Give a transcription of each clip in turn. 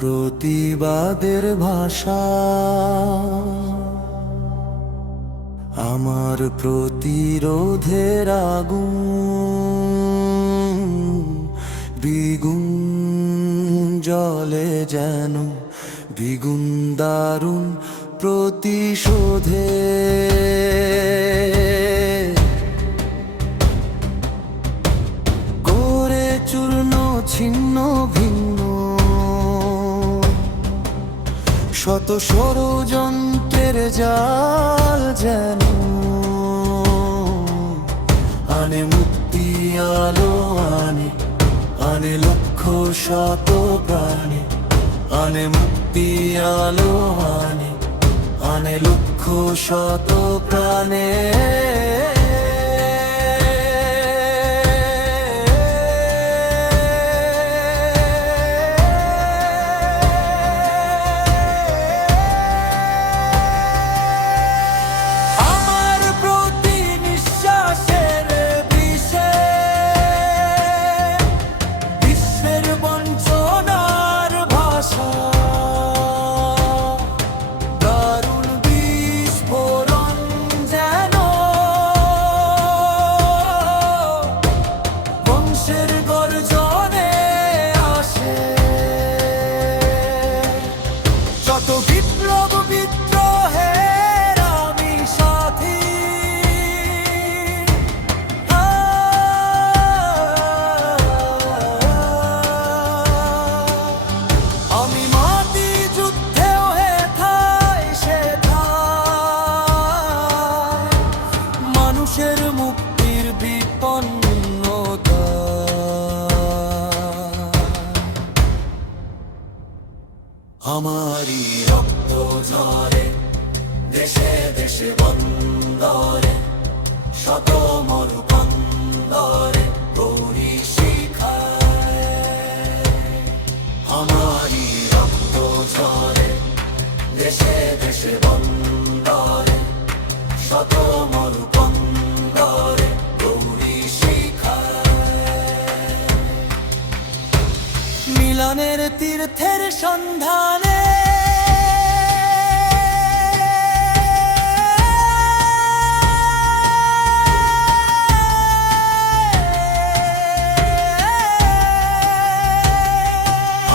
প্রতিবাদের ভাষা, আমার প্রতিরোধের আগুন, দ্বিগুণ জলে যেন দ্বিগুণ দারুণ প্রতিশোধে। করে চূর্ণ ছিন্ন ভিন্ন শত ষড়যন্ত্রের জাল যেন আনে মুক্তি আলো, আনে আনে লক্ষ শত প্রাণে, আনে মুক্তি আলো, আনে আনে লক্ষ শত প্রাণে। যত বিপ্লব বিদ্রোহের আমি সাথী, আমি মাটি যুদ্ধেও হেথায় সেথায় মানুষের মুক্তির বিপন্নতা। আমারই রক্ত ঝরে দেশে দেশে বন্দরে, শত মরুকন্দরে গৌরী শিখায়। আমারই রক্ত ঝরে দেশে দেশে বন্দরে, শত মরুকন্দরে গৌরী শিখায়। মিলনের তীর্থের সন্ধানে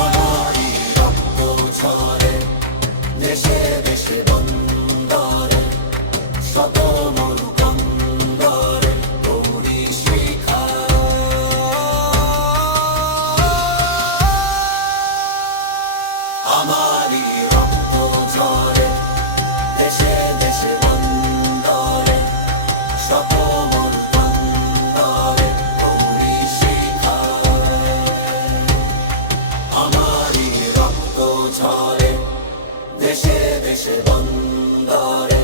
আমারই রক্ত ঝরে দেশে দেশে বন্দরে, শত মরুকন্দরে গৌরী শিখায়। আমারই রক্ত ঝরে দেশে দেশে বন্দরে, শত মরুকন্দরে গৌরী শিখায়। আমারই রক্ত ঝরে দেশে দেশে বন্দরে,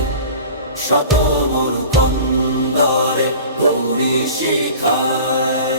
শত মরুকন্দরে গৌরী শিখায়।